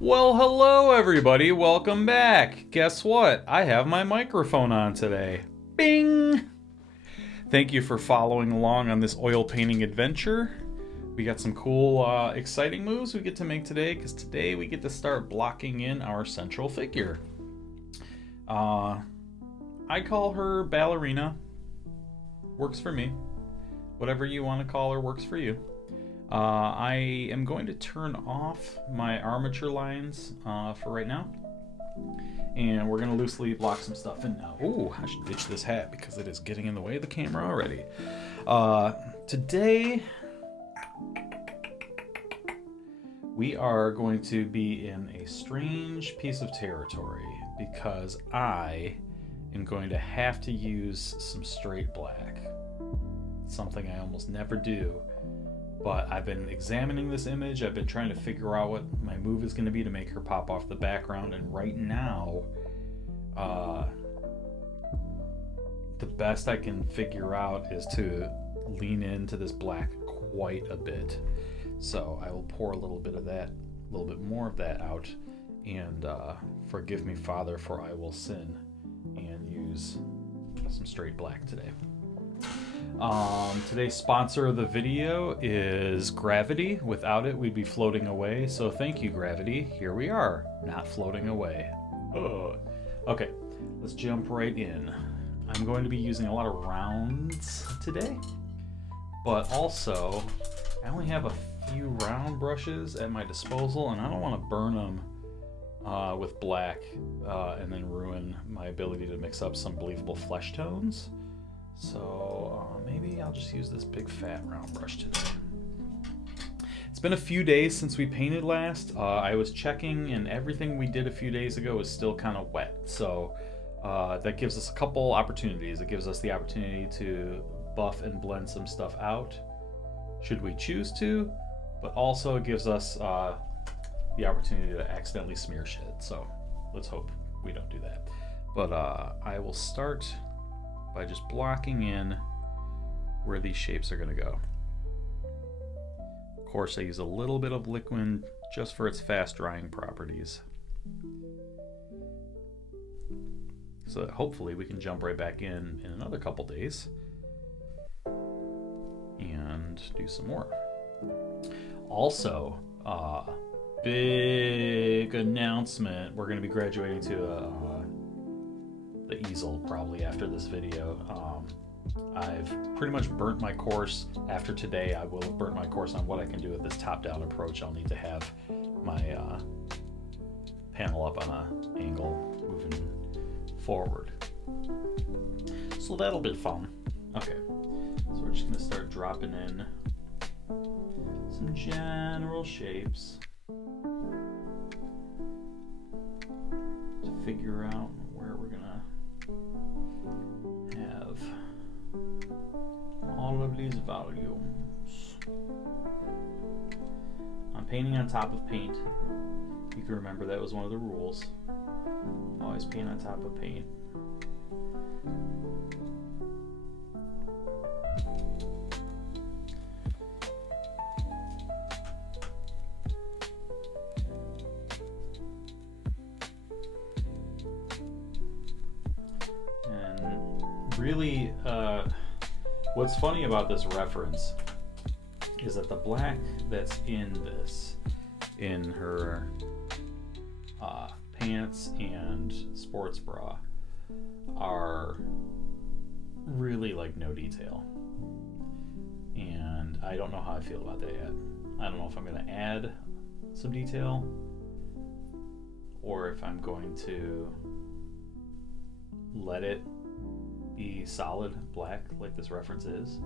Well, hello everybody, welcome back. Guess what? I have my microphone on today. Bing! Thank you for following along on this oil painting adventure. We got some cool, exciting moves we get to make today, because today we get to start blocking in our central figure. I call her Ballerina. Works for me. Whatever you want to call her works for you. I am going to turn off my armature lines for right now. And we're going to loosely block some stuff in now. Ooh, I should ditch this hat because it is getting in the way of the camera already. Today, we are going to be in a strange piece of territory because I am going to have to use some straight black. Something I almost never do. But I've been examining this image, I've been trying to figure out what my move is going to be to make her pop off the background, and right now, the best I can figure out is to lean into this black quite a bit. So I will pour a little bit of that, a little bit more of that out, and forgive me, Father, for I will sin, and use some straight black today. Today's sponsor of the video is Gravity. Without it, we'd be floating away. So thank you, Gravity. Here we are, not floating away. Okay, let's jump right in. I'm going to be using a lot of rounds today, but also I only have a few round brushes at my disposal, and I don't want to burn them with black and then ruin my ability to mix up some believable flesh tones. So maybe I'll just use this big fat round brush today. It's been a few days since we painted last. I was checking and everything we did a few days ago is still kind of wet. So that gives us a couple opportunities. It gives us the opportunity to buff and blend some stuff out, should we choose to, but also it gives us the opportunity to accidentally smear shit. So let's hope we don't do that. But I will start by just blocking in where these shapes are going to go. Of course, I use a little bit of liquid just for its fast drying properties, so that hopefully we can jump right back in another couple days and do some more. Also, big announcement, we're going to be graduating to the easel probably after this video. I've pretty much burnt my course. After today, I will have burnt my course on what I can do with this top-down approach. I'll need to have my panel up on an angle moving forward. So that'll be fun. Okay, so we're just gonna start dropping in some general shapes to figure out where we're gonna have all of these volumes. I'm painting on top of paint. You can remember that was one of the rules. Always paint on top of paint. Really, what's funny about this reference is that the black that's in this, in her pants and sports bra, are really like no detail. And I don't know how I feel about that yet. I don't know if I'm going to add some detail or if I'm going to let it be solid black like this reference is,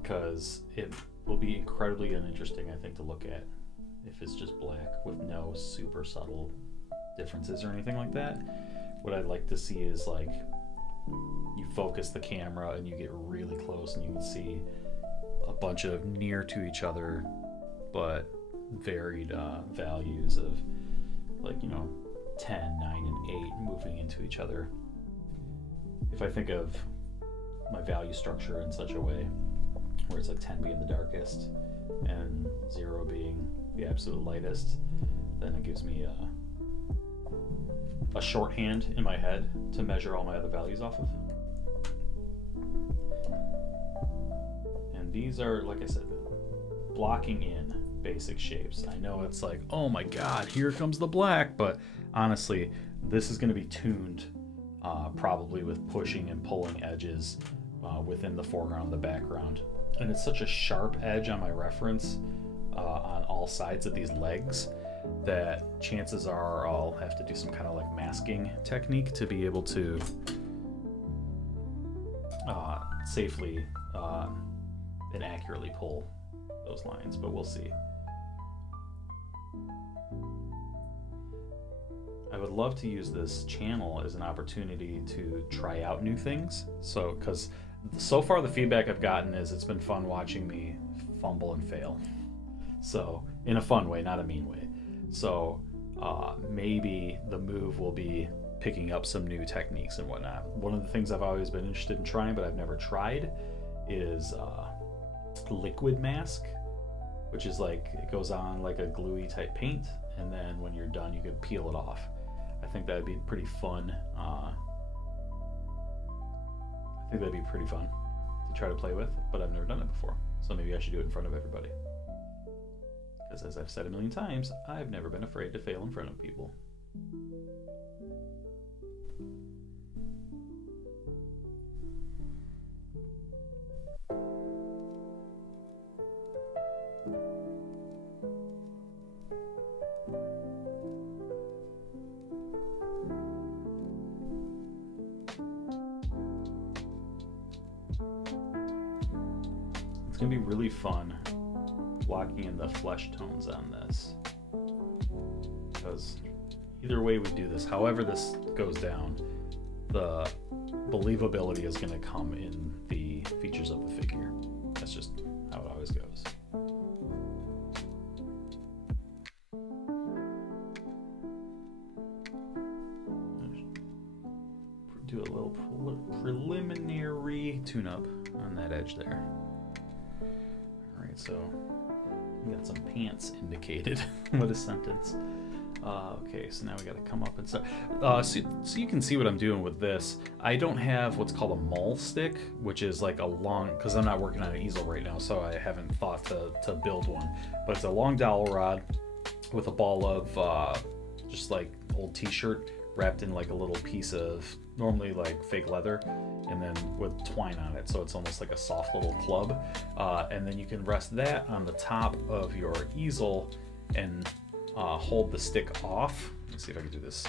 because it will be incredibly uninteresting, I think, to look at if it's just black with no super subtle differences or anything like that. What I'd like to see is like you focus the camera and you get really close and you can see a bunch of near to each other but varied values of, like, 10, 9, and 8 moving into each other. If I think of my value structure in such a way where it's like 10 being the darkest and 0 being the absolute lightest, then it gives me a shorthand in my head to measure all my other values off of. And these are, like I said, blocking in basic shapes. I know it's like, oh my god, here comes the black, but honestly, this is going to be tuned probably with pushing and pulling edges within the foreground and the background. And it's such a sharp edge on my reference on all sides of these legs that chances are I'll have to do some kind of like masking technique to be able to safely and accurately pull those lines, but we'll see. I would love to use this channel as an opportunity to try out new things. So, because so far the feedback I've gotten is it's been fun watching me fumble and fail. So, in a fun way, not a mean way. So, maybe the move will be picking up some new techniques and whatnot. One of the things I've always been interested in trying, but I've never tried, is liquid mask, which is like, it goes on like a gluey type paint, and then when you're done, you can peel it off. I think that'd be pretty fun. I think that'd be pretty fun to try to play with, but I've never done it before. So maybe I should do it in front of everybody. Because as I've said a million times, I've never been afraid to fail in front of people. It's gonna be really fun blocking in the flesh tones on this, because either way we do this, however this goes down, the believability is going to come in the features of the figure. That's just how it always goes. Do a little preliminary tune-up on that edge there. Alright, so we got some pants indicated. What a sentence. Okay, so now we got to come up and start. So you can see what I'm doing with this. I don't have what's called a maul stick, which is like a long, because I'm not working on an easel right now, so I haven't thought to build one. But it's a long dowel rod with a ball of just like old t-shirt wrapped in like a little piece of normally like fake leather, and then with twine on it, so it's almost like a soft little club. And then you can rest that on the top of your easel and hold the stick off. Let's see if I can do this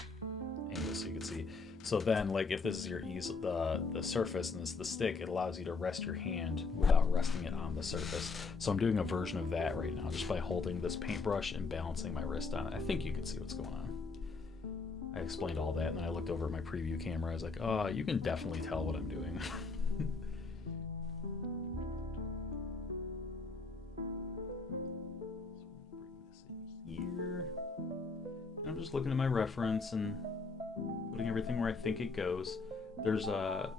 angle so you can see. So then, like, if this is your easel, the surface, and this is the stick, it allows you to rest your hand without resting it on the surface. So I'm doing a version of that right now, just by holding this paintbrush and balancing my wrist on it. I think you can see what's going on. I explained all that, and then I looked over at my preview camera. I was like, oh, you can definitely tell what I'm doing. Here. I'm just looking at my reference and putting everything where I think it goes. There's a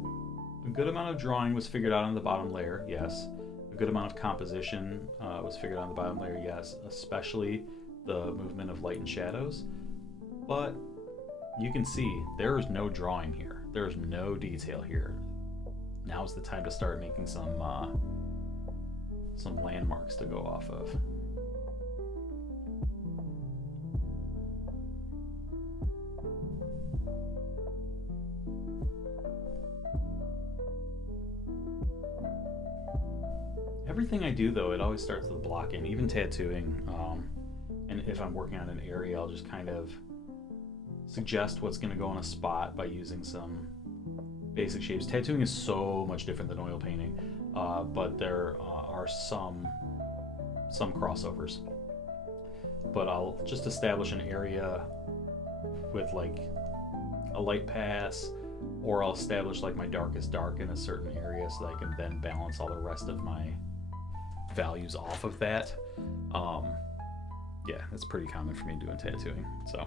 good amount of drawing was figured out on the bottom layer, yes. A good amount of composition was figured out on the bottom layer, yes. Especially the movement of light and shadows. But you can see there is no drawing here. There is no detail here. Now's the time to start making some landmarks to go off of. Everything I do, though, it always starts with blocking, even tattooing. And if I'm working on an area, I'll just kind of suggest what's going to go on a spot by using some basic shapes. Tattooing is so much different than oil painting, but there are some crossovers. But I'll just establish an area with like a light pass, or I'll establish like my darkest dark in a certain area so that I can then balance all the rest of my values off of that. Yeah, that's pretty common for me doing tattooing. So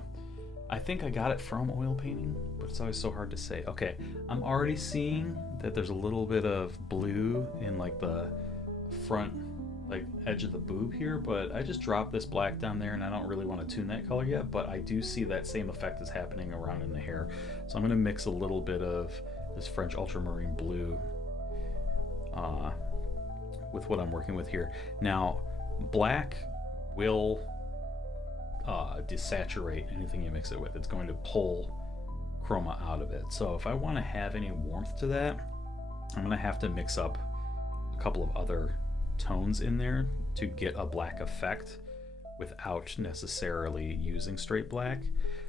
I think I got it from oil painting, but it's always so hard to say. Okay, I'm already seeing that there's a little bit of blue in like the front like edge of the boob here, but I just dropped this black down there and I don't really want to tune that color yet, but I do see that same effect is happening around in the hair. So I'm going to mix a little bit of this French ultramarine blue with what I'm working with here. Now, black will desaturate anything you mix it with. It's going to pull chroma out of it. So if I want to have any warmth to that, I'm going to have to mix up a couple of other tones in there to get a black effect without necessarily using straight black.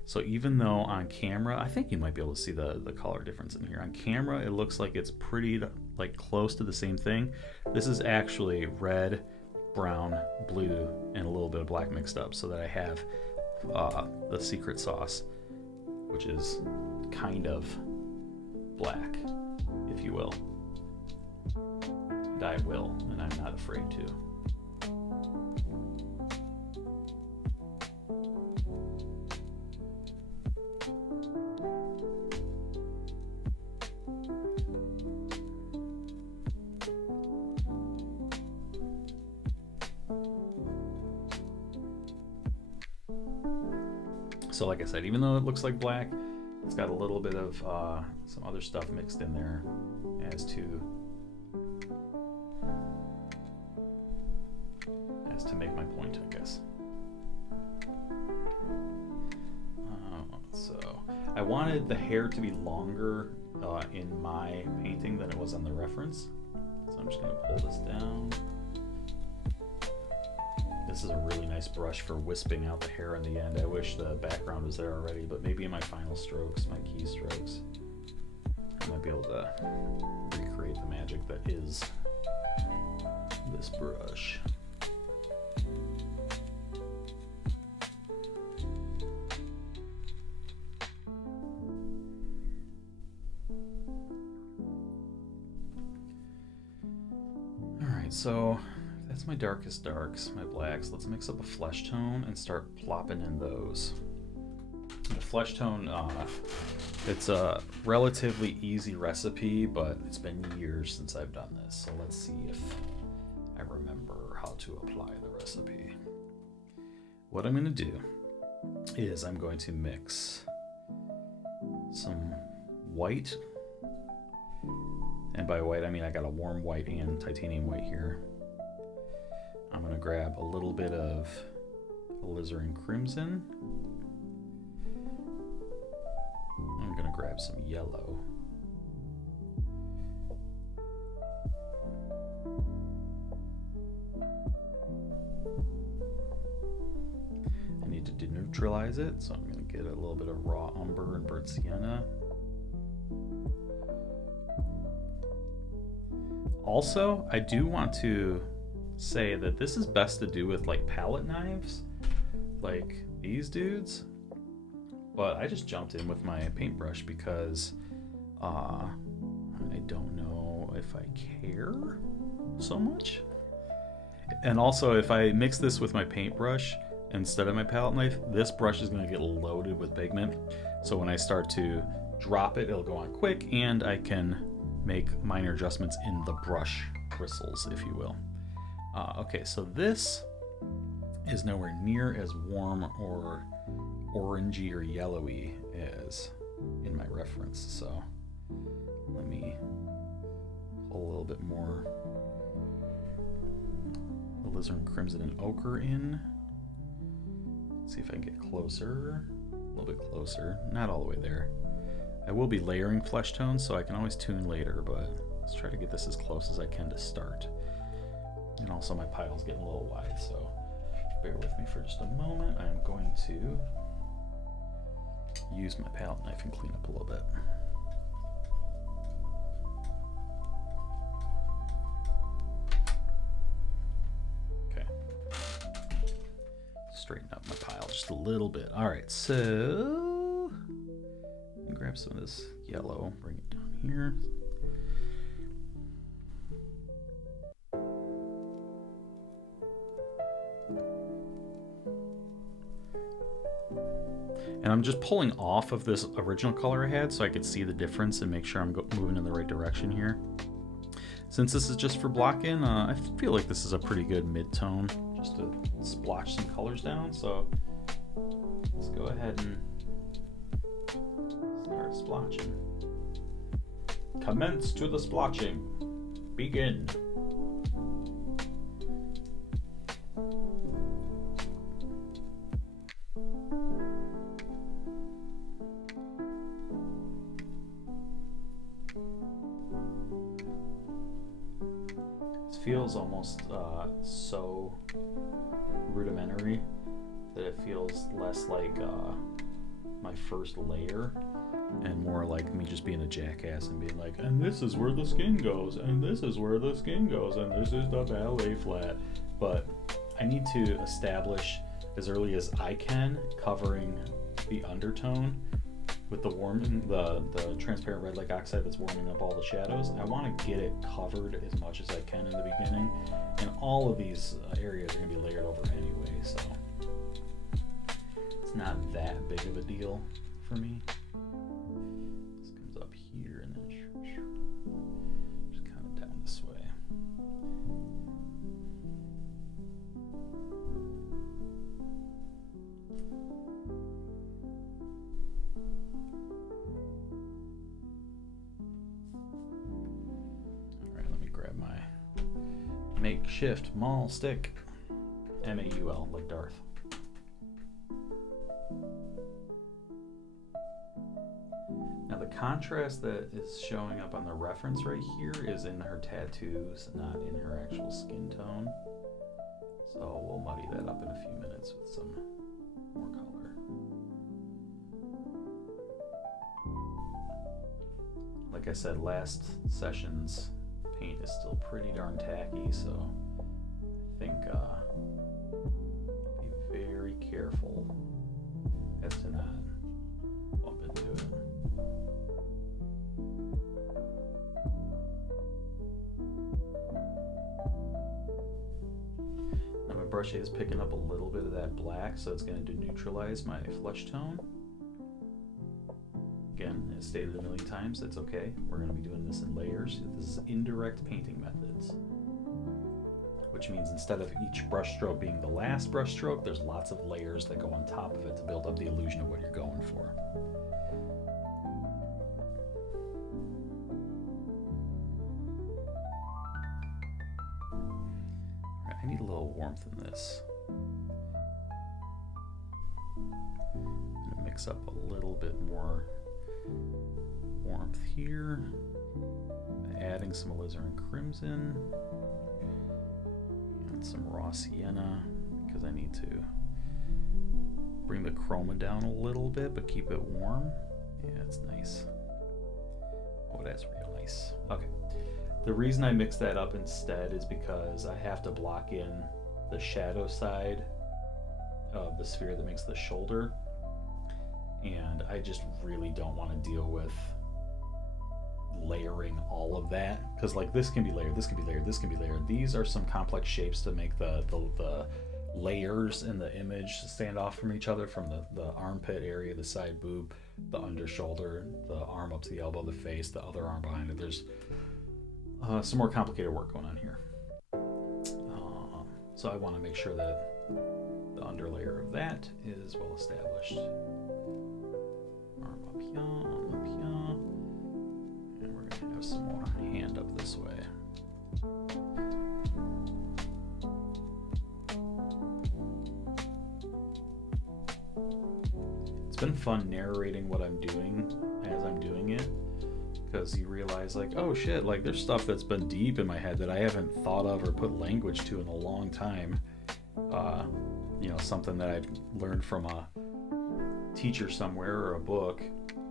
So even though on camera, I think you might be able to see the color difference in here. On camera, it looks like it's pretty like close to the same thing. This is actually red, brown, blue, and a little bit of black mixed up so that I have the secret sauce, which is kind of black, if you will. And I will, and I'm not afraid to. So like I said, even though it looks like black, it's got a little bit of some other stuff mixed in there as to make my point, I guess. So I wanted the hair to be longer in my painting than it was on the reference. So I'm just going to pull this down. This is a really nice brush for wisping out the hair in the end. I wish the background was there already, but maybe in my final strokes, my key strokes, I might be able to recreate the magic that is this brush. Alright, so that's my darkest darks, my blacks. Let's mix up a flesh tone and start plopping in those. The flesh tone, it's a relatively easy recipe, but it's been years since I've done this. So let's see if I remember how to apply the recipe. What I'm going to do is I'm going to mix some white. And by white, I mean I got a warm white and titanium white here. I'm going to grab a little bit of alizarin crimson. I'm going to grab some yellow. I need to deneutralize it, so I'm going to get a little bit of raw umber and burnt sienna. Also, I do want to say that this is best to do with like palette knives, like these dudes. But I just jumped in with my paintbrush because I don't know if I care so much. And also, if I mix this with my paintbrush instead of my palette knife, this brush is going to get loaded with pigment. So when I start to drop it, it'll go on quick, and I can make minor adjustments in the brush bristles, if you will. Okay, so this is nowhere near as warm or orangey or yellowy as in my reference. So let me pull a little bit more alizarin crimson and ochre in. See if I can get closer, a little bit closer, not all the way there. I will be layering flesh tones, so I can always tune later, but let's try to get this as close as I can to start. And also my pile's getting a little wide, so bear with me for just a moment. I'm going to use my palette knife and clean up a little bit. Okay. Straighten up my pile just a little bit. All right, so grab some of this yellow, bring it down here. And I'm just pulling off of this original color I had so I could see the difference and make sure I'm moving in the right direction here. Since this is just for blocking, I feel like this is a pretty good mid-tone just to splotch some colors down. So let's go ahead and start splotching. Commence to the splotching. Begin. This feels almost so rudimentary that it feels less like my first layer and more like me just being a jackass and being like, and this is where the skin goes, and this is where the skin goes, and this is the ballet flat. But I need to establish as early as I can, covering the undertone with the transparent red lake oxide that's warming up all the shadows. I want to get it covered as much as I can in the beginning, and all of these areas are going to be layered over anyway, so it's not that big of a deal for me. This comes up here and then just kind of down this way. Alright, let me grab my makeshift maul stick. M-A-U-L, like Darth. Now the contrast that is showing up on the reference right here is in her tattoos, not in her actual skin tone. So we'll muddy that up in a few minutes with some more color. Like I said, last session's paint is still pretty darn tacky, so I think be very careful as to not bump into it. Now my brush is picking up a little bit of that black, so it's going to neutralize my flesh tone. Again, as stated a million times, that's okay. We're going to be doing this in layers. This is indirect painting methods, which means instead of each brush stroke being the last brush stroke, there's lots of layers that go on top of it to build up the illusion of what you're going for. All right, I need a little warmth in this. I'm going to mix up a little bit more warmth here, adding some alizarin crimson and some raw sienna, because I need to bring the chroma down a little bit but keep it warm. Yeah, it's nice. Oh, that's real nice. Okay, the reason I mix that up instead is because I have to block in the shadow side of the sphere that makes the shoulder, and I just really don't want to deal with layering all of that, because like this can be layered, this can be layered, this can be layered. These are some complex shapes to make the layers in the image stand off from each other, from the armpit area, the side boob, the under shoulder, the arm up to the elbow, the face, the other arm behind it. There's some more complicated work going on here, so I want to make sure that the underlayer of that is well established. Arm up here, arm up here, and we're going to have some more hand up this way. It's been fun narrating what I'm doing as I'm doing it, because you realize like, oh shit, like there's stuff that's been deep in my head that I haven't thought of or put language to in a long time. You know, something that I've learned from a teacher somewhere or a book,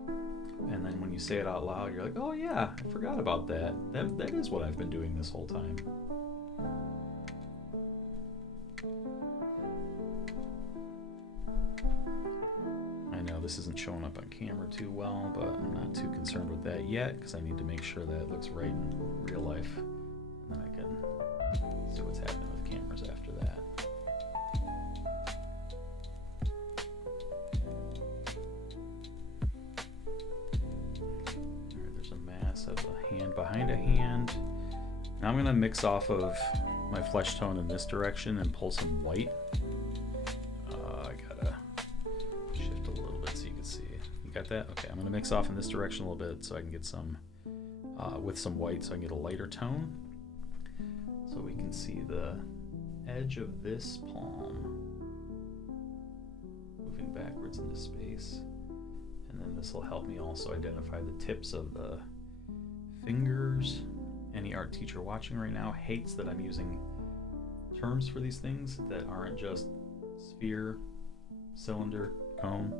and then when you say it out loud, you're like, oh yeah, I forgot about that. That is what I've been doing this whole time. I know this isn't showing up on camera too well, but I'm not too concerned with that yet, because I need to make sure that it looks right in real life, and then I can see what's happening with cameras after that. Of a hand behind a hand, Now I'm going to mix off of my flesh tone in this direction and pull some white. I gotta shift a little bit so you can see. You got that? Okay, I'm going to mix off in this direction a little bit so I can get some, with some white so I can get a lighter tone. So we can see the edge of this palm moving backwards into space. And then this will help me also identify the tips of the fingers. Any art teacher watching right now hates that I'm using terms for these things that aren't just sphere, cylinder, cone.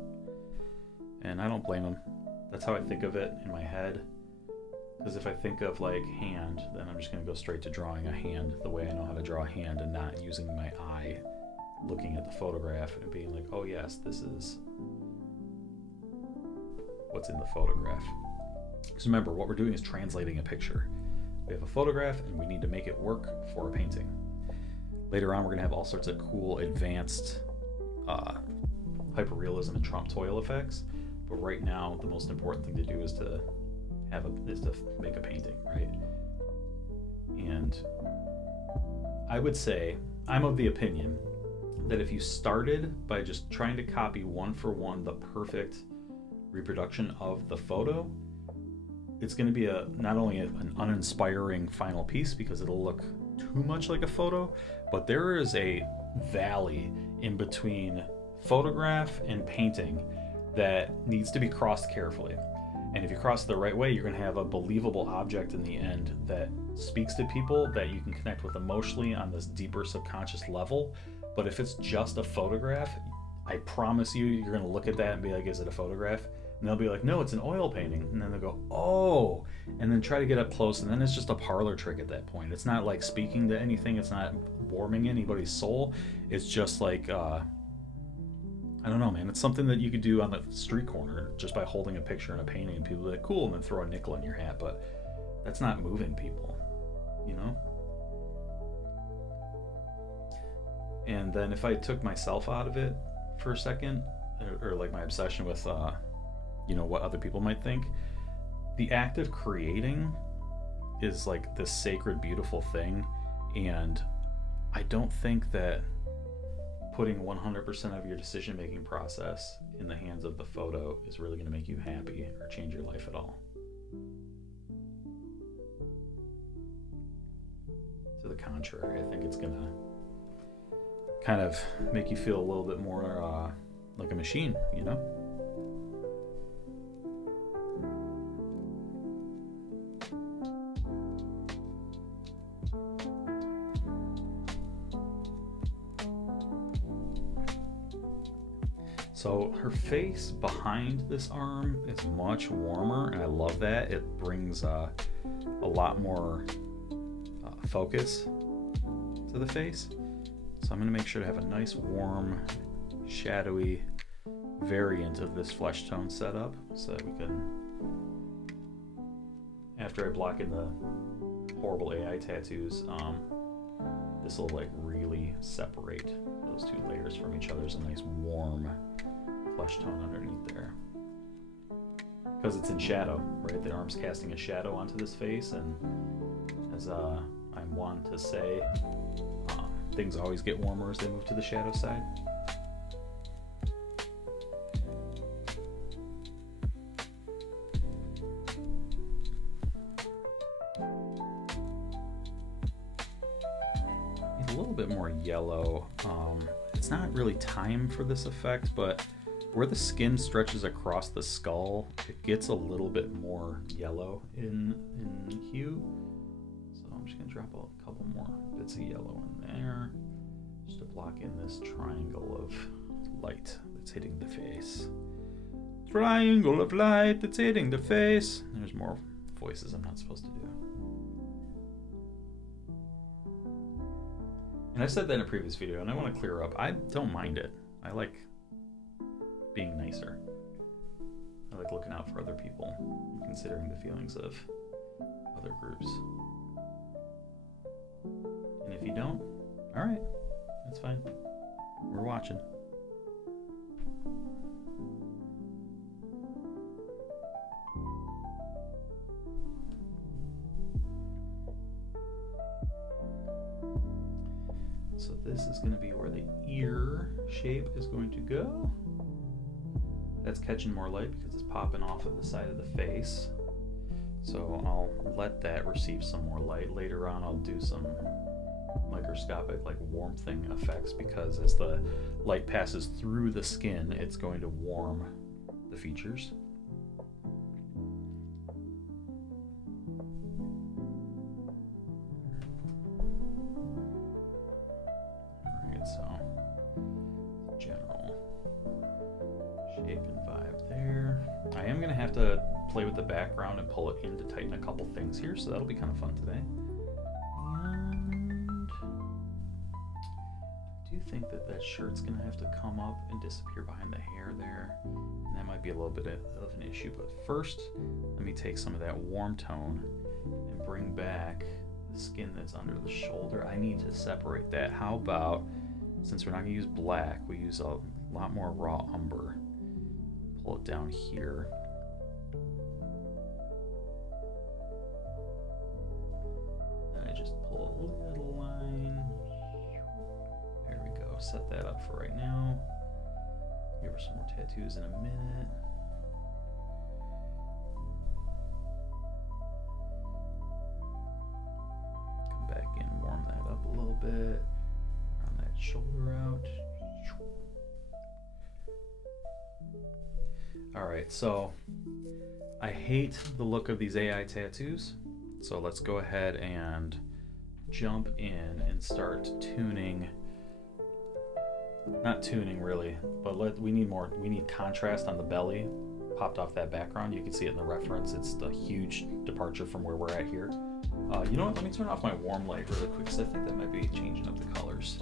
And I don't blame them. That's how I think of it in my head. Because if I think of like hand, then I'm just going to go straight to drawing a hand the way I know how to draw a hand and not using my eye looking at the photograph and being like, oh yes, this is what's in the photograph. Because remember, what we're doing is translating a picture. We have a photograph and we need to make it work for a painting. Later on, we're going to have all sorts of cool advanced hyperrealism and Trump toil effects. But right now, the most important thing to do is to make a painting, right? And I would say, I'm of the opinion that if you started by just trying to copy one for one the perfect reproduction of the photo, it's going to be not only an uninspiring final piece because it'll look too much like a photo, but there is a valley in between photograph and painting that needs to be crossed carefully. And if you cross it the right way, you're going to have a believable object in the end that speaks to people that you can connect with emotionally on this deeper subconscious level. But if it's just a photograph, I promise you're going to look at that and be like, is it a photograph? And they'll be like, no, it's an oil painting. And then they'll go, oh, and then try to get up close. And then it's just a parlor trick at that point. It's not like speaking to anything. It's not warming anybody's soul. It's just like, I don't know, man. It's something that you could do on the street corner just by holding a picture and a painting, and people be like, cool, and then throw a nickel in your hat. But that's not moving people, you know? And then if I took myself out of it for a second, or like my obsession with, what other people might think, the act of creating is like this sacred, beautiful thing. And I don't think that putting 100% of your decision-making process in the hands of the photo is really going to make you happy or change your life at all. To the contrary, I think it's going to kind of make you feel a little bit more like a machine, you know? So her face behind this arm is much warmer, and I love that. It brings a lot more focus to the face. So I'm going to make sure to have a nice, warm, shadowy variant of this flesh tone setup so that we can, after I block in the horrible AI tattoos, this will like really separate those two layers from each other. There's a nice warm flesh tone underneath there because it's in shadow, right? The arm's casting a shadow onto this face, and as I'm wont to say, things always get warmer as they move to the shadow side. Need a little bit more yellow. It's not really time for this effect, but where the skin stretches across the skull, it gets a little bit more yellow in hue. So I'm just gonna drop a couple more bits of yellow in there, just to block in this triangle of light that's hitting the face. Triangle of light that's hitting the face. There's more voices I'm not supposed to do. And I said that in a previous video, and I want to clear up. I don't mind it. I like being nicer. I like looking out for other people and considering the feelings of other groups. And if you don't, alright, that's fine. We're watching. this is going to be where the ear shape is going to go. That's catching more light because it's popping off of the side of the face. So I'll let that receive some more light. Later on I'll do some microscopic like warmthing effects, because as the light passes through the skin, it's going to warm the features. Alright, so general shape and vibe there. I am going to have to play with the background and pull it in to tighten a couple things here, so that'll be kind of fun today. And I do think that that shirt's going to have to come up and disappear behind the hair there, and that might be a little bit of an issue. But first, let me take some of that warm tone and bring back the skin that's under the shoulder. I need to separate that. How about, since we're not going to use black, we use a lot more raw umber. Pull it down here. Then I just pull a little line. There we go. Set that up for right now. Give her some more tattoos in a minute. Come back in, warm that up a little bit. Round that shoulder out. Alright, so I hate the look of these AI tattoos, so let's go ahead and jump in and start tuning. Not tuning really, but we need contrast on the belly. Popped off that background, you can see it in the reference. It's the huge departure from where we're at here. You know what, let me turn off my warm light really quick, because I think that might be changing up the colors.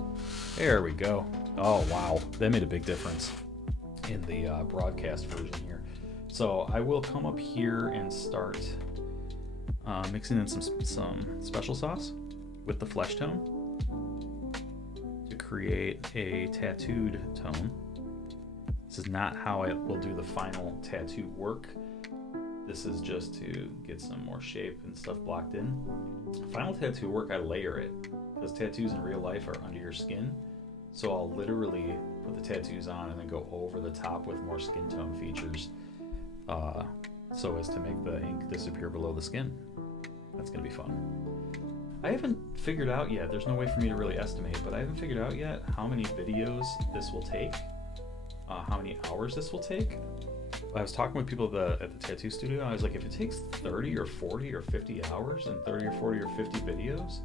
There we go. Oh wow, that made a big difference in the broadcast version here. So I will come up here and start mixing in some special sauce with the flesh tone to create a tattooed tone. This is not how I will do the final tattoo work. This is just to get some more shape and stuff blocked in. Final tattoo work, I layer it, because tattoos in real life are under your skin. So I'll literally put the tattoos on and then go over the top with more skin tone features, so as to make the ink disappear below the skin. That's gonna be fun. I haven't figured out yet, there's no way for me to really estimate, but I haven't figured out yet how many videos this will take, how many hours this will take. I was talking with people at the tattoo studio, and I was like, if it takes 30 or 40 or 50 hours and 30 or 40 or 50 videos,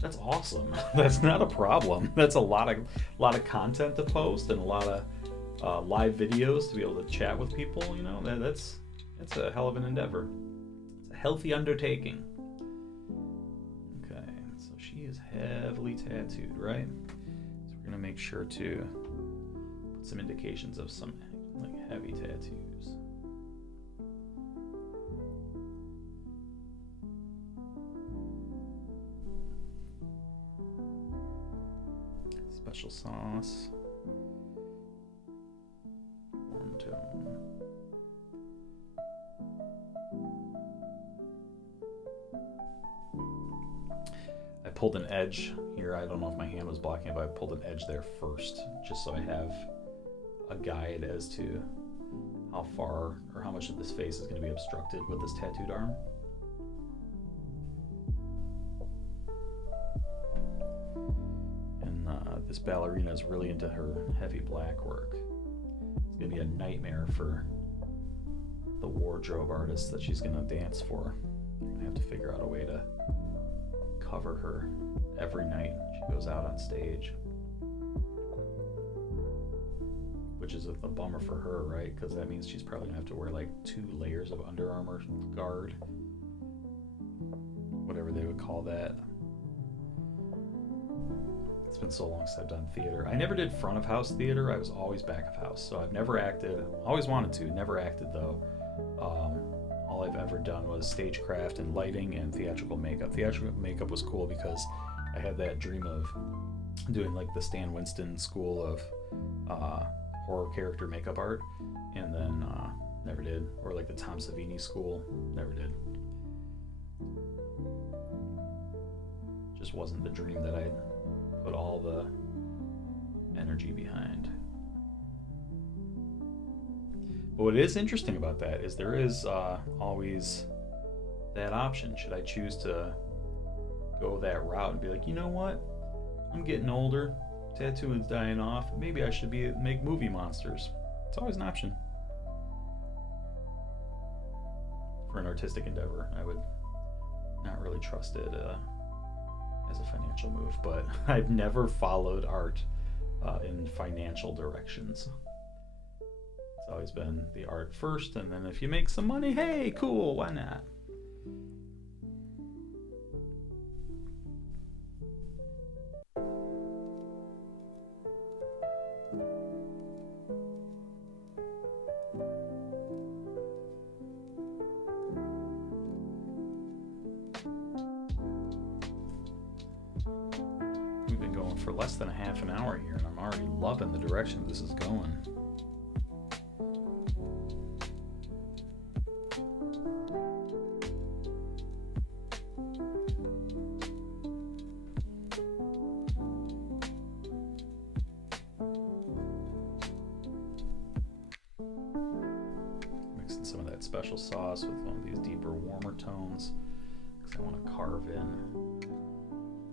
that's awesome. That's not a problem. That's a lot of content to post and a lot of live videos to be able to chat with people. You know, that's a hell of an endeavor. It's a healthy undertaking. Okay, so she is heavily tattooed, right? So we're gonna make sure to put some indications of some like heavy tattoos. Special sauce, warm tone. I pulled an edge here. I don't know if my hand was blocking it, but I pulled an edge there first, just so I have a guide as to how far or how much of this face is going to be obstructed with this tattooed arm. This ballerina is really into her heavy black work. It's gonna be a nightmare for the wardrobe artist that she's gonna dance for. They're gonna have to figure out a way to cover her every night she goes out on stage. Which is a bummer for her, right? Because that means she's probably gonna have to wear like 2 layers of Under Armour guard. Whatever they would call that. It's been so long since I've done theater. I never did front of house theater. I was always back of house. So I've never acted. Always wanted to. Never acted though. All I've ever done was stagecraft and lighting and theatrical makeup. Theatrical makeup was cool because I had that dream of doing like the Stan Winston school of horror character makeup art, and then never did. Or like the Tom Savini school. Never did. Just wasn't the dream that I put all the energy behind. But what is interesting about that is there is always that option. Should I choose to go that route and be like, you know what? I'm getting older. Tattooing's dying off. Maybe I should make movie monsters. It's always an option. For an artistic endeavor, I would not really trust it as a financial move, but I've never followed art in financial directions. It's always been the art first, and then if you make some money, hey, cool, why not? We've been going for less than a half an hour here, and I'm already loving the direction this is going. Mixing some of that special sauce with one of these deeper, warmer tones, because I want to carve in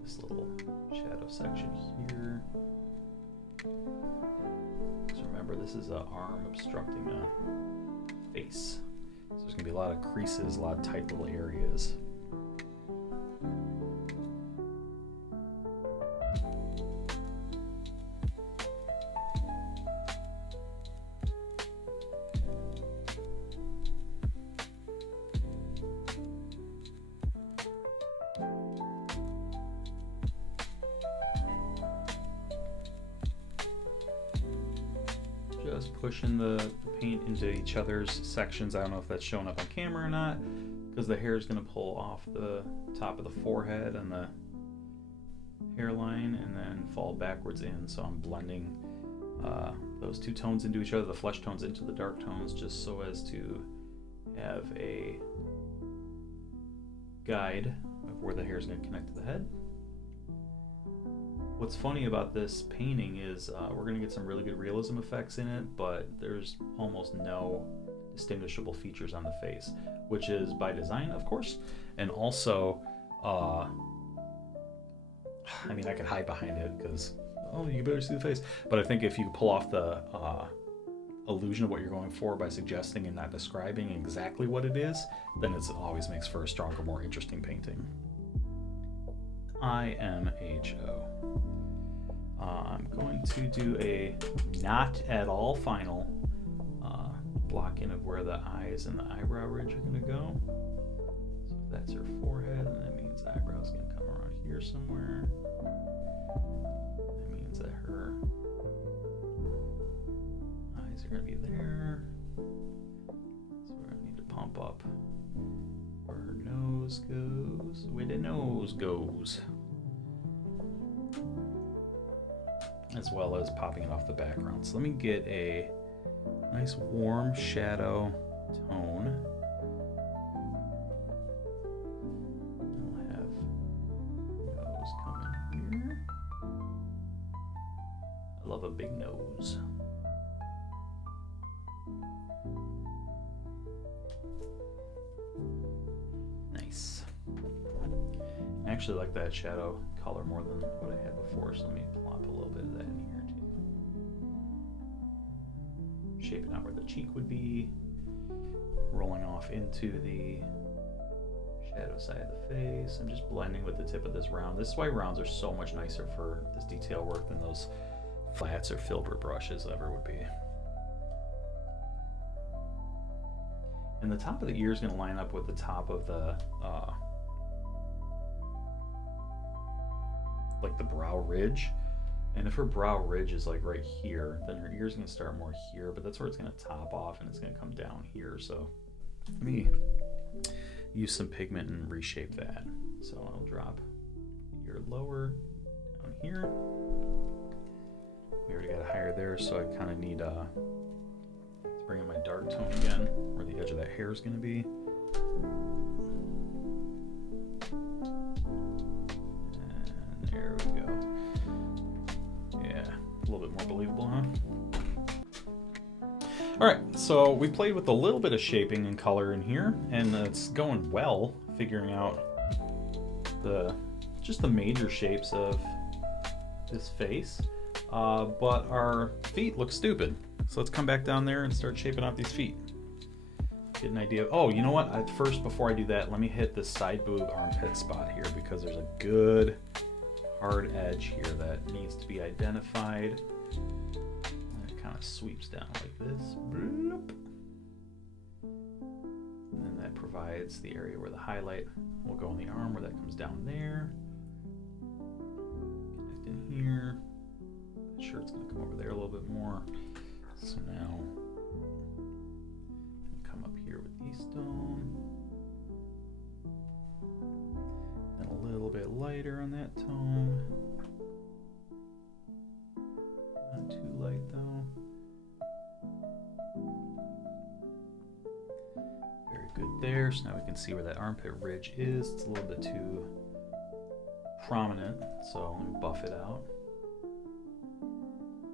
this little shadow section here. Because remember, this is an arm obstructing a face. So there's going to be a lot of creases, a lot of tight little areas. Just pushing the paint into each other's sections. I don't know if that's showing up on camera or not, because the hair is going to pull off the top of the forehead and the hairline and then fall backwards in. So I'm blending those two tones into each other, the flesh tones into the dark tones, just so as to have a guide of where the hair is going to connect to the head. What's funny about this painting is we're going to get some really good realism effects in it, but there's almost no distinguishable features on the face, which is by design, of course. And also, I mean, I could hide behind it because, oh, you better see the face. But I think if you pull off the illusion of what you're going for by suggesting and not describing exactly what it is, then it always makes for a stronger, more interesting painting. IMHO. I'm going to do a not at all final blocking of where the eyes and the eyebrow ridge are going to go. So if that's her forehead, and that means the eyebrow's going to come around here somewhere. That means that her eyes are going to be there. So we're going to need to pump up where her nose goes, where the nose goes. As well as popping it off the background. So let me get a nice warm shadow tone. We'll have nose coming here. I love a big nose. Nice. I actually like that shadow color more than what I had before, so let me plop a little bit of that in here too. Shaping out where the cheek would be, rolling off into the shadow side of the face. I'm just blending with the tip of this round. This is why rounds are so much nicer for this detail work than those flats or filbert brushes ever would be. And the top of the ear is going to line up with the top of the like the brow ridge. And if her brow ridge is like right here, then her ear's going to start more here, but that's where it's going to top off and it's going to come down here. So let me use some pigment and reshape that. So I'll drop ear lower down here. We already got a higher there, so I kind of need to bring in my dark tone again, where the edge of that hair is going to be. There we go. Yeah, a little bit All right, so we played with a little bit of shaping and color in here, and it's going well, figuring out just the major shapes of this face. But our feet look stupid. So let's come back down there and start shaping out these feet. Get an idea of, oh, you know what? First, before I do that, let me hit this side boob armpit spot here, because there's a good hard edge here that needs to be identified. And it kind of sweeps down like this. Bloop. And then that provides the area where the highlight will go on the arm, where that comes down there. Connect in here. That shirt's going to come over there a little bit more. So now, come up here with these tone. And a little bit lighter on that tone. Not too light though. Very good there. So now we can see where that armpit ridge is. It's a little bit too prominent, so let me buff it out.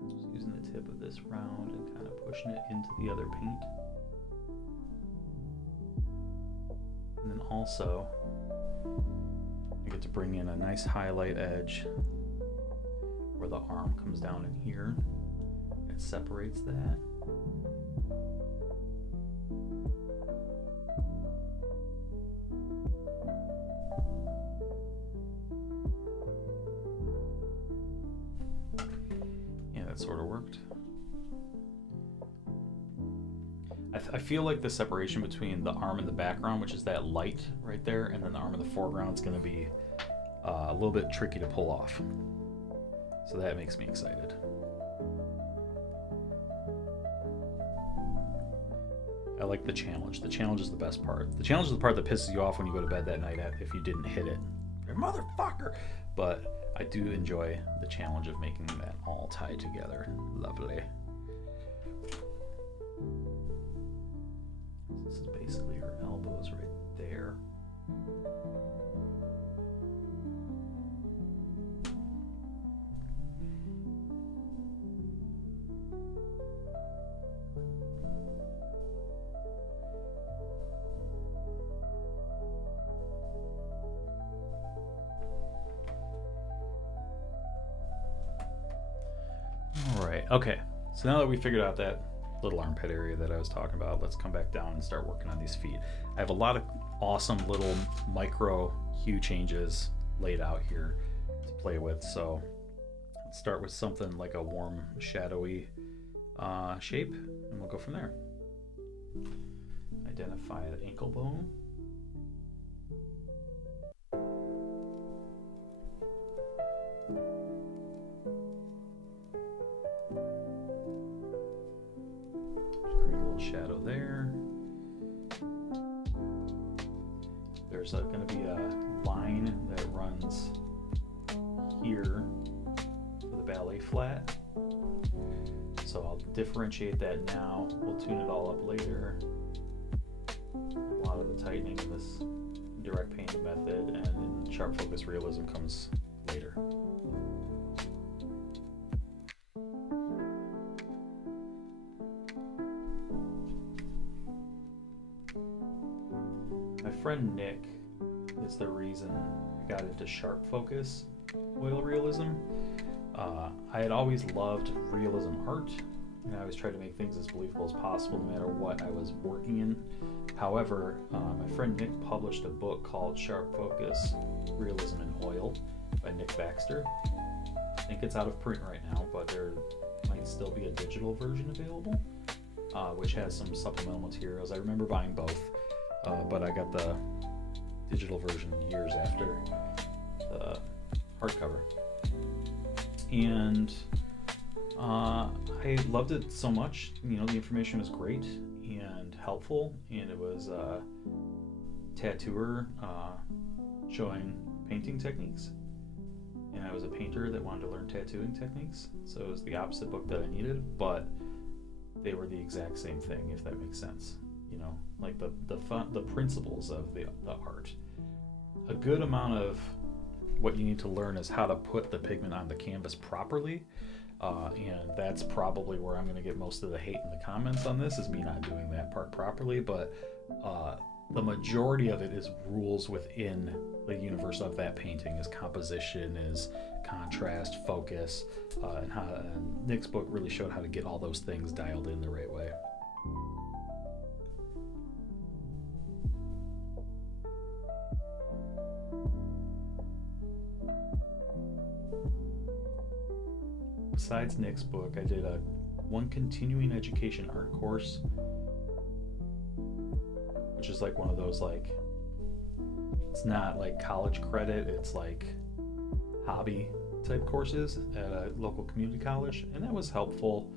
Just using the tip of this round and kind of pushing it into the other paint. And then also, I get to bring in a nice highlight edge where the arm comes down in here. It separates that. Yeah, that sort of worked. I feel like the separation between the arm in the background, which is that light right there, and then the arm in the foreground is going to be a little bit tricky to pull off. So that makes me excited. I like the challenge. The challenge is the best part. The challenge is the part that pisses you off when you go to bed that night if you didn't hit it. You're a motherfucker! But I do enjoy the challenge of making that all tie together. Lovely. This is basically her elbows right there. All right, okay. So now that we figured out that little armpit area that I was talking about, let's come back down and start working on these feet. I have a lot of awesome little micro hue changes laid out here to play with, so let's start with something like a warm shadowy shape, and we'll go from there. Identify the ankle bone. Shadow there. There's going to be a line that runs here for the ballet flat. So I'll differentiate that now. We'll tune it all up later. A lot of the tightening in this direct painting method and in sharp focus realism comes later. My friend Nick is the reason I got into sharp focus oil realism. I had always loved realism art, and I always tried to make things as believable as possible no matter what I was working in. However, my friend Nick published a book called Sharp Focus Realism in Oil by Nick Baxter. I think it's out of print right now, but there might still be a digital version available, which has some supplemental materials. I remember buying both. But I got the digital version years after the hardcover. And I loved it so much. You know, the information was great and helpful, and it was a tattooer showing painting techniques. And I was a painter that wanted to learn tattooing techniques, so it was the opposite book that I needed, but they were the exact same thing, if that makes sense. You know, like the principles of the art. A good amount of what you need to learn is how to put the pigment on the canvas properly, And that's probably where I'm going to get most of the hate in the comments on this, is me not doing that part properly. But the majority of it is rules within the universe of that painting, is composition, is contrast, focus, and Nick's book really showed how to get all those things dialed in the right way. Besides Nick's book, I did one continuing education art course, which is like one of those, like, it's not like college credit, it's like hobby type courses at a local community college, and that was helpful.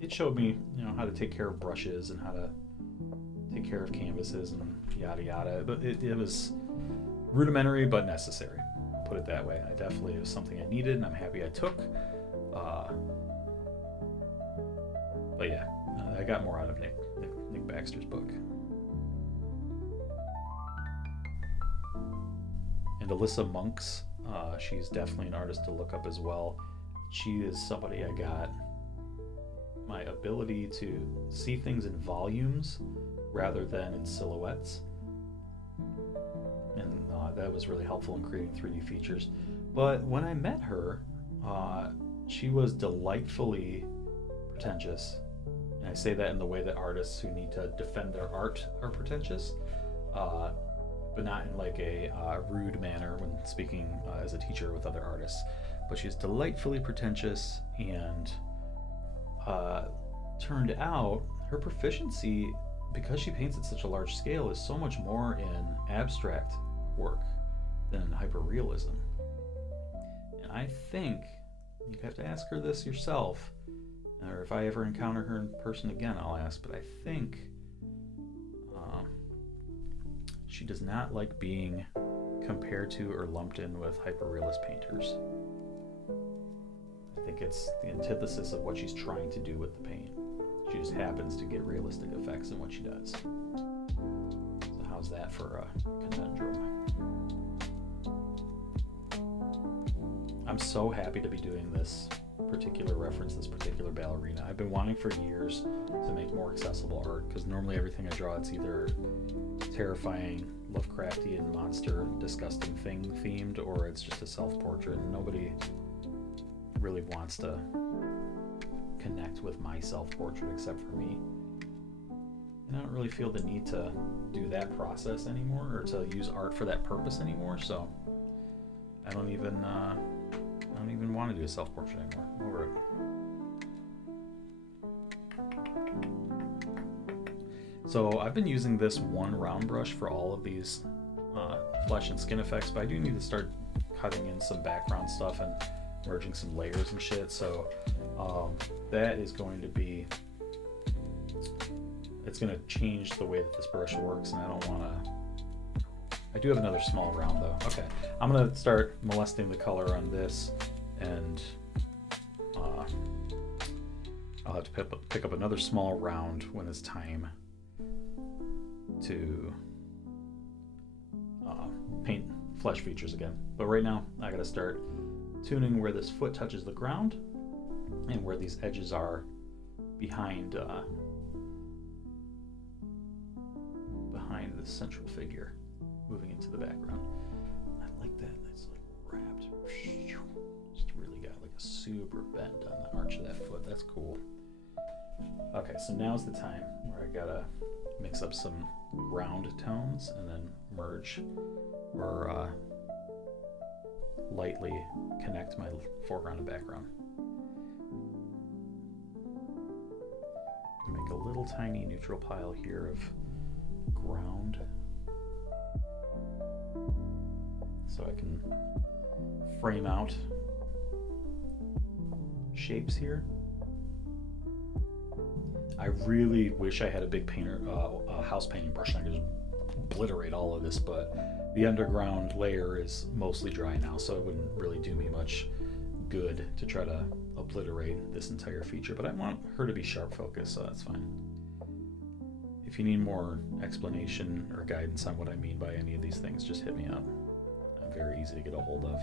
It showed me, how to take care of brushes and how to take care of canvases and yada yada. But it was rudimentary but necessary. Put it that way. It was something I needed, and I'm happy I took. But yeah, I got more out of Nick Baxter's book. And Alyssa Monk's, she's definitely an artist to look up as well. She is somebody I got my ability to see things in volumes rather than in silhouettes. And that was really helpful in creating 3D features. But when I met her, she was delightfully pretentious. And I say that in the way that artists who need to defend their art are pretentious, but not in like a rude manner when speaking as a teacher with other artists. But she's delightfully pretentious, and turned out her proficiency, because she paints at such a large scale, is so much more in abstract work than hyperrealism. And I think you have to ask her this yourself, or if I ever encounter her in person again, I'll ask. But I think she does not like being compared to or lumped in with hyperrealist painters. I think it's the antithesis of what she's trying to do with the paint. She just happens to get realistic effects in what she does. So how's that for a conundrum? I'm so happy to be doing this particular reference, this particular ballerina. I've been wanting for years to make more accessible art, because normally everything I draw, it's either terrifying, Lovecraftian, monster, disgusting thing themed, or it's just a self-portrait, and nobody really wants to connect with my self-portrait except for me. And I don't really feel the need to do that process anymore, or to use art for that purpose anymore, so I don't even want to do a self-portrait anymore. I'm over it. So I've been using this one round brush for all of these flesh and skin effects, but I do need to start cutting in some background stuff and merging some layers and shit. So that is going to be, it's going to change the way that this brush works, and I don't want to. I do have another small round though. Okay, I'm going to start molesting the color on this, and I'll have to pick up another small round when it's time to paint flesh features again. But right now I gotta start tuning where this foot touches the ground and where these edges are behind the central figure moving into the background. I like that. That's like wrapped. Just really got like a super bend on the arch of that foot. That's cool. Okay, so now's the time where I gotta mix up some ground tones and then merge or lightly connect my foreground and background. Make a little tiny neutral pile here of ground so I can frame out shapes here. I really wish I had a big painter, house painting brush, and I could just obliterate all of this, but the underground layer is mostly dry now, so it wouldn't really do me much good to try to obliterate this entire feature, but I want her to be sharp focused, so that's fine. If you need more explanation or guidance on what I mean by any of these things, just hit me up. I'm very easy to get a hold of.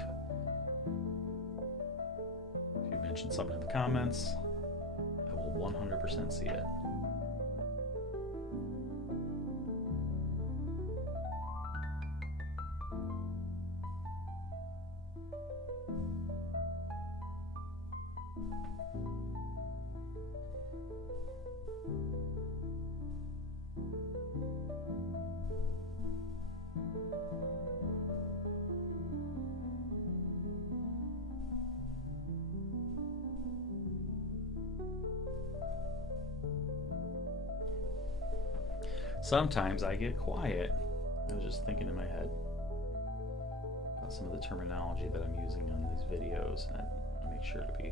If mention something in the comments. I will 100% see it. Sometimes I get quiet. I was just thinking in my head about some of the terminology that I'm using on these videos, and I make sure to be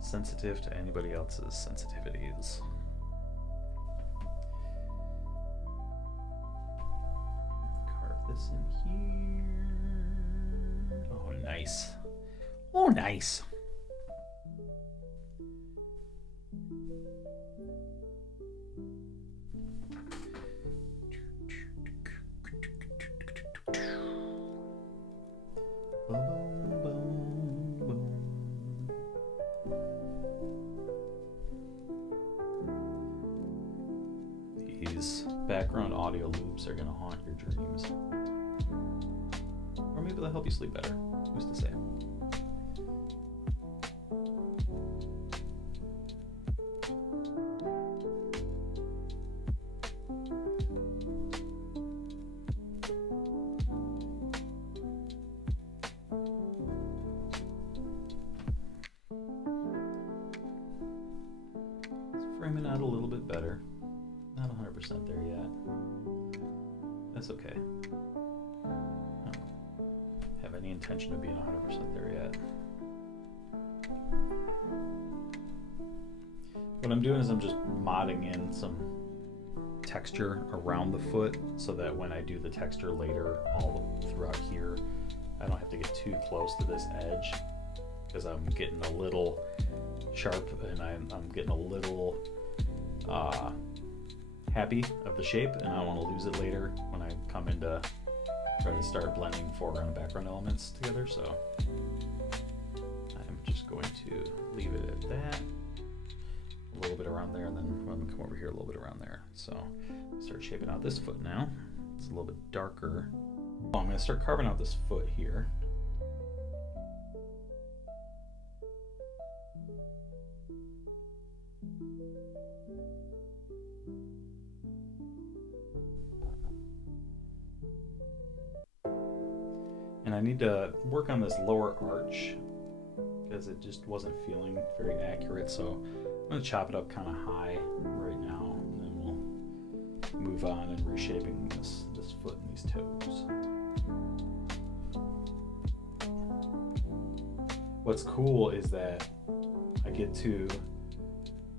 sensitive to anybody else's sensitivities. Carve this in here. Oh, nice. Oh, nice. These background audio loops are going to haunt your dreams. Or maybe they'll help you sleep better. Who's to say? Framing out a little bit better. Not 100% there yet. That's okay. I don't have any intention of being 100% there yet. What I'm doing is I'm just modding in some texture around the foot so that when I do the texture later all throughout here, I don't have to get too close to this edge, because I'm getting a little sharp and I'm getting a little happy of the shape, and I don't want to lose it later when I come in to try to start blending foreground and background elements together. So I'm just going to leave it at that, a little bit around there, and then I'm going to come over here a little bit around there. So start shaping out this foot now. It's a little bit darker. Oh, I'm going to start carving out this foot here. And I need to work on this lower arch because it just wasn't feeling very accurate. So I'm going to chop it up kind of high right now, and then we'll move on and reshaping this foot and these toes. What's cool is that I get to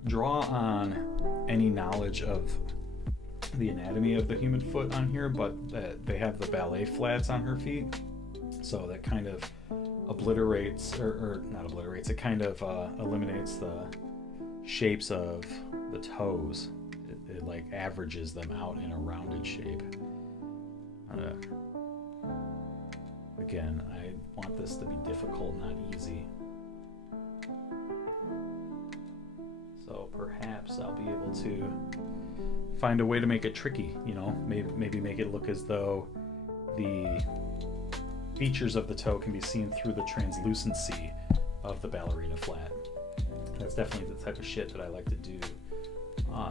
draw on any knowledge of the anatomy of the human foot on here, but they have the ballet flats on her feet. So that kind of obliterates, or not obliterates, it kind of eliminates the shapes of the toes. It like averages them out in a rounded shape. Again, I want this to be difficult, not easy. So perhaps I'll be able to find a way to make it tricky, you know, maybe make it look as though the features of the toe can be seen through the translucency of the ballerina flat. That's definitely the type of shit that I like to do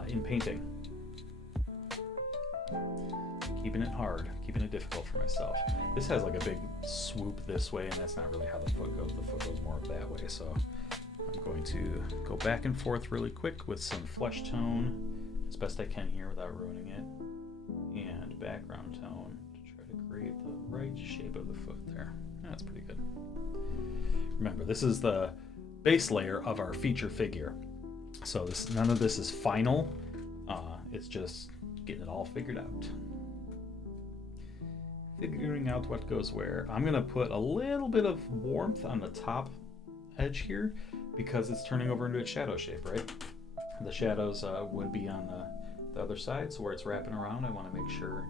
in painting. Keeping it hard, keeping it difficult for myself. This has like a big swoop this way, and that's not really how the foot goes. The foot goes more that way, so I'm going to go back and forth really quick with some flesh tone as best I can here without ruining it, and background tone to try to create the right shape of the foot there. That's pretty good. Remember, this is the base layer of our feature figure, so none of this is final. It's just getting it all figured out. Figuring out what goes where. I'm gonna put a little bit of warmth on the top edge here because it's turning over into its shadow shape, right? The shadows would be on the other side, so where it's wrapping around, I want to make sure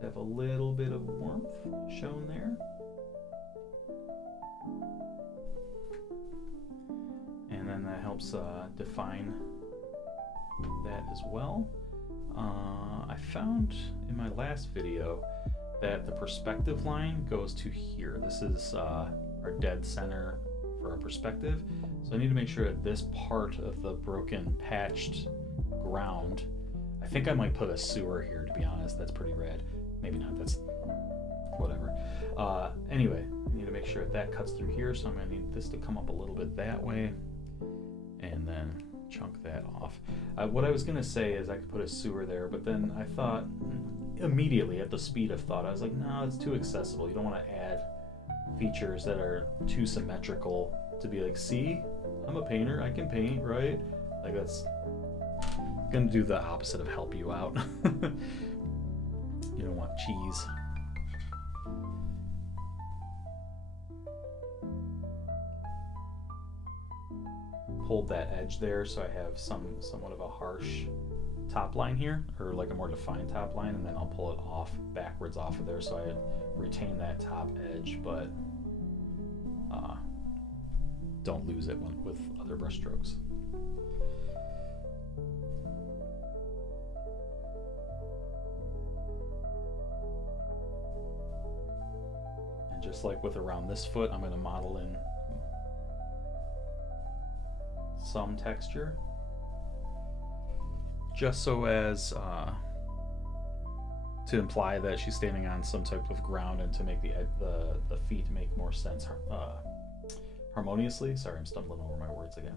to have a little bit of warmth shown there. helps define that as well. I found in my last video that the perspective line goes to here. This is our dead center for our perspective. So I need to make sure that this part of the broken patched ground, I think I might put a sewer here, to be honest. That's pretty rad. Maybe not, that's whatever. Anyway, I need to make sure that cuts through here, so I'm gonna need this to come up a little bit that way and then chunk that off. What I was gonna say is I could put a sewer there, but then I thought immediately at the speed of thought, I was like, no, it's too accessible. You don't want to add features that are too symmetrical to be like, see, I'm a painter, I can paint, right? Like, that's gonna do the opposite of help you out. You don't want cheese. Hold that edge there so I have somewhat of a harsh top line here, or like a more defined top line, and then I'll pull it off backwards off of there so I retain that top edge, but don't lose it with other brush strokes. And just like with around this foot, I'm going to model in some texture, just so as to imply that she's standing on some type of ground and to make the feet make more sense harmoniously. Sorry, I'm stumbling over my words again.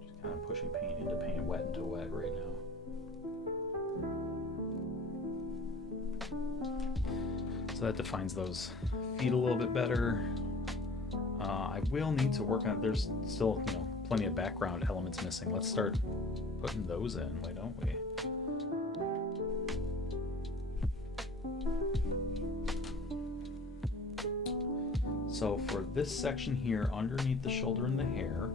Just kind of pushing paint into paint, wet into wet right now. So that defines those feet a little bit better. I will need to work on, there's still, plenty of background elements missing. Let's start putting those in, why don't we? So for this section here, underneath the shoulder and the hair,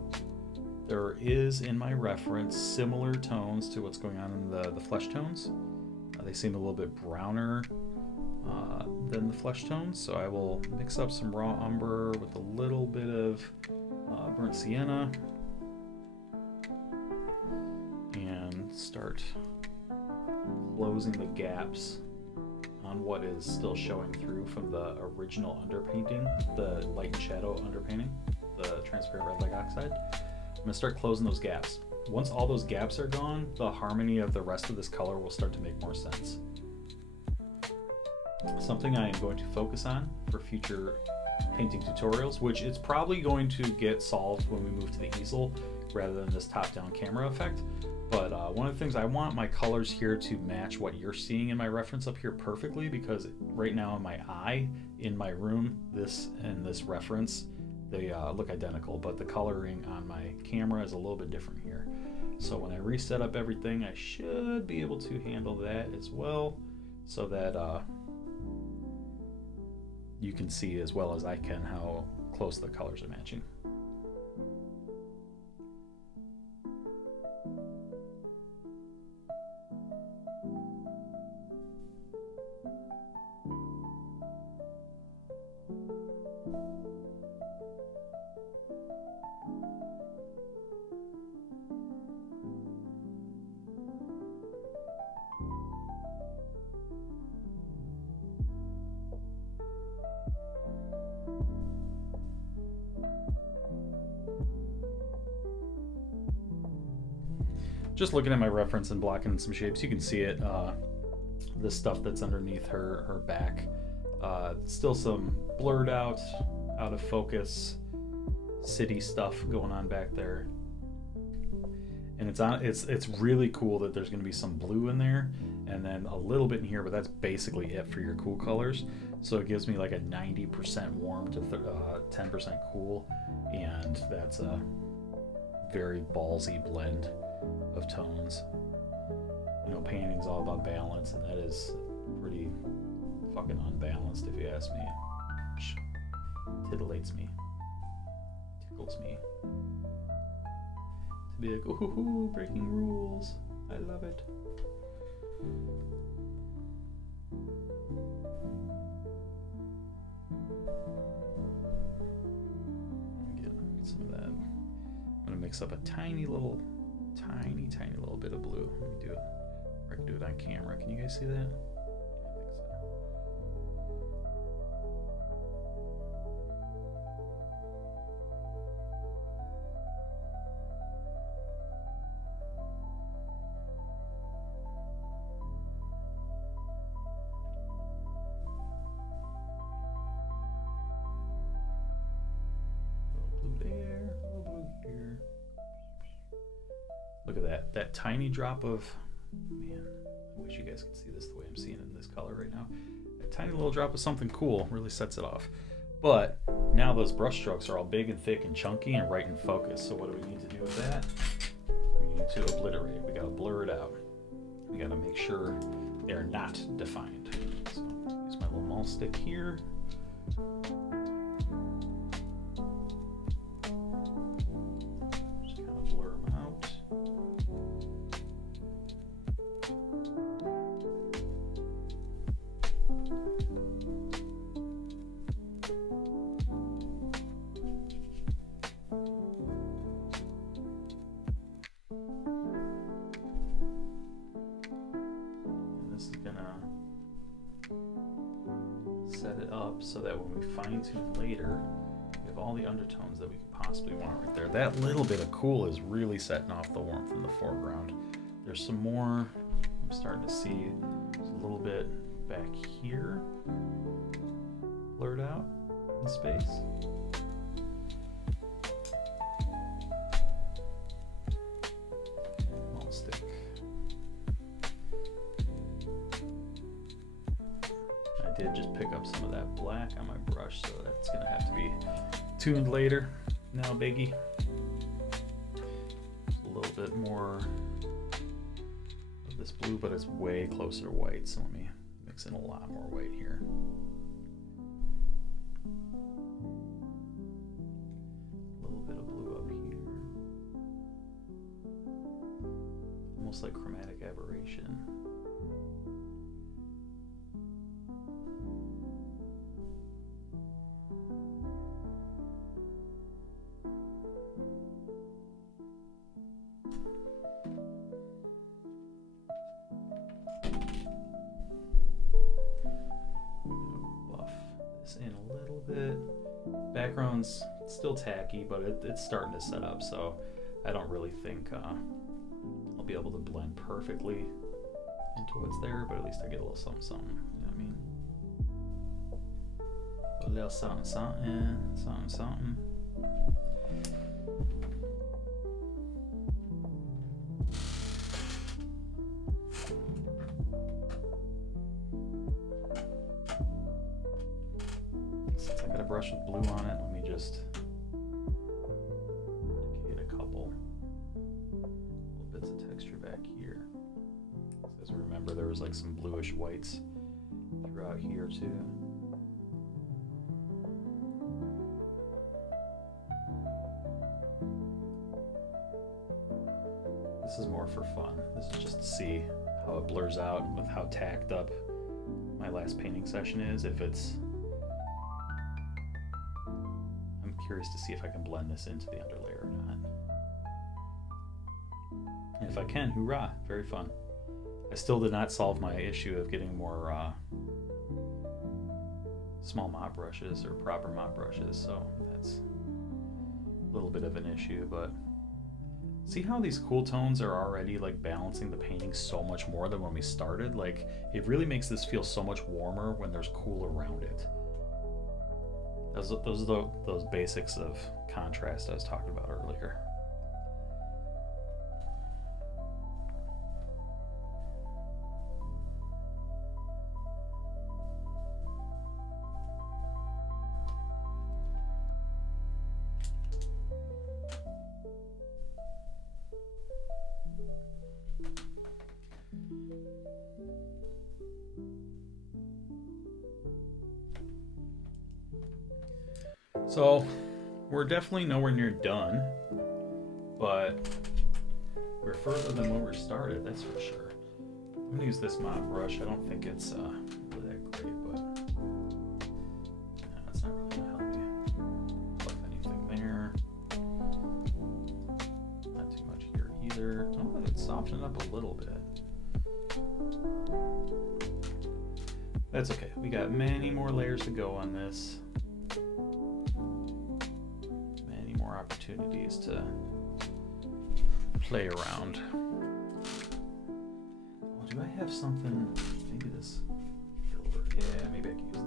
there is in my reference similar tones to what's going on in the flesh tones. They seem a little bit browner than the flesh tones, so I will mix up some raw umber with a little bit of burnt sienna and start closing the gaps on what is still showing through from the original underpainting, the light and shadow underpainting, the transparent red leg oxide. I'm going to start closing those gaps. Once all those gaps are gone, the harmony of the rest of this color will start to make more sense. Something I am going to focus on for future painting tutorials, which it's probably going to get solved when we move to the easel rather than this top-down camera effect. But one of the things, I want my colors here to match what you're seeing in my reference up here perfectly, because right now in my eye, in my room, this and this reference, they look identical, but the coloring on my camera is a little bit different here. So when I reset up everything, I should be able to handle that as well, so that you can see as well as I can how close the colors are matching. Just looking at my reference and blocking some shapes, you can see it, the stuff that's underneath her back. Still some blurred out of focus city stuff going on back there. And it's really cool that there's gonna be some blue in there and then a little bit in here, but that's basically it for your cool colors. So it gives me like a 90% warm to 10% cool, and that's a very ballsy blend of tones. Painting's all about balance, and that is pretty fucking unbalanced if you ask me. Which titillates me, tickles me, To be like, ooh, breaking rules. I love it. Get some of that. I'm gonna mix up a tiny little bit of blue. Let me do it. Or I can do it on camera. Can you guys see that? Look at that. That tiny drop of, man, I wish you guys could see this the way I'm seeing it in this color right now. A tiny little drop of something cool really sets it off. But now those brush strokes are all big and thick and chunky and right in focus. So what do we need to do with that? We need to obliterate. We gotta blur it out. We gotta make sure they're not defined. So use my little mall stick here. Set it up so that when we fine tune later, we have all the undertones that we could possibly want right there. That little bit of cool is really setting off the warmth in the foreground. There's some more, I'm starting to see there's a little bit back here, blurred out in space. I'll stick. I did just pick up some of that black on my brush, so that's gonna have to be tuned later. Now, biggie. A little bit more of this blue, but it's way closer to white, so let me mix in a lot more white here. A little bit of blue up here. Almost like chromatic aberration. In a little bit. Background's still tacky, but it's starting to set up, so I don't really think I'll be able to blend perfectly into what's there, but at least I get a little something, something. You know what I mean? A little something, something, something, something. Brush with blue on it. Let me just get a couple little bits of texture back here. As we remember, there was like some bluish whites throughout here too. This is more for fun. This is just to see how it blurs out with how tacked up my last painting session is. Curious to see if I can blend this into the underlayer or not. And if I can, hoorah, very fun. I still did not solve my issue of getting more small mop brushes or proper mop brushes, so that's a little bit of an issue, but see how these cool tones are already like balancing the painting so much more than when we started? Like, it really makes this feel so much warmer when there's cool around it. Those are those basics of contrast I was talking about earlier. So we're definitely nowhere near done, but We're further than when we started, that's for sure. I'm gonna use this mop brush. I don't think it's really that great, but that's not really gonna help me fluff anything there. Not too much here either. Oh, it's softened up a little bit. That's okay. We got many more layers to go on this. Many more opportunities to play around. Oh, do I have something? Maybe this filler. Yeah, maybe I can use that.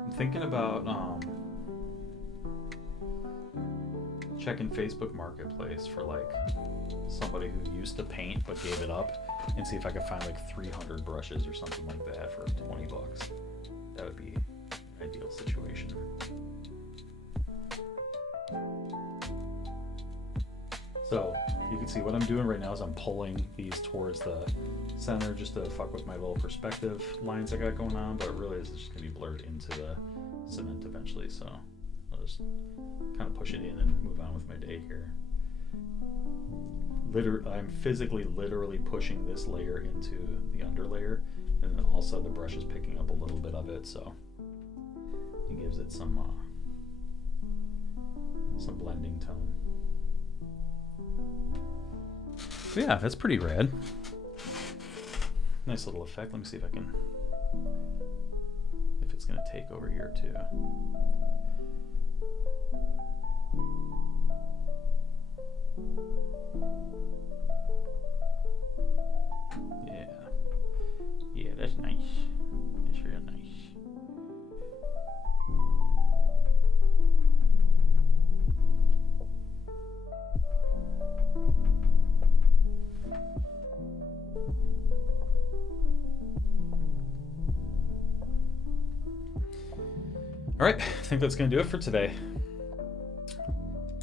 I'm thinking about checking Facebook Marketplace for like somebody who used to paint but gave it up, and see if I could find like 300 brushes or something like that for 20 bucks. That would be an ideal situation. So you can see what I'm doing right now is I'm pulling these towards the center just to fuck with my little perspective lines I got going on, but really it's just gonna be blurred into the cement eventually, so I'll just kind of push it in and move on with my day here. I'm physically literally pushing this layer into the underlayer, and then also the brush is picking up a little bit of it, so it gives it some blending tone. So yeah, that's pretty rad. Nice little effect. Let me see if it's gonna take over here too. Yeah, that's nice. It's real nice. All right, I think that's gonna do it for today.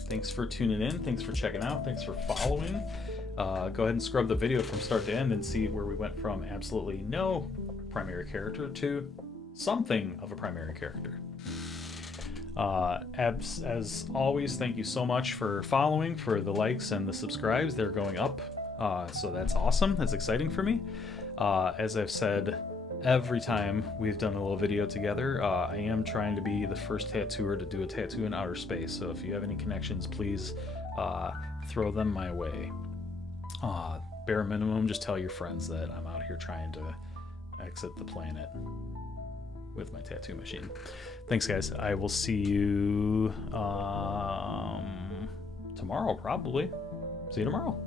Thanks for tuning in. Thanks for checking out. Thanks for following. Go ahead and scrub the video from start to end and see where we went from absolutely no primary character to something of a primary character. As always, thank you so much for following, for the likes and the subscribes. They're going up, so that's awesome. That's exciting for me. As I've said every time we've done a little video together, I am trying to be the first tattooer to do a tattoo in outer space, so if you have any connections, please throw them my way. Bare minimum, just tell your friends that I'm out here trying to exit the planet with my tattoo machine. Thanks, guys. I will see you tomorrow, probably. See you tomorrow.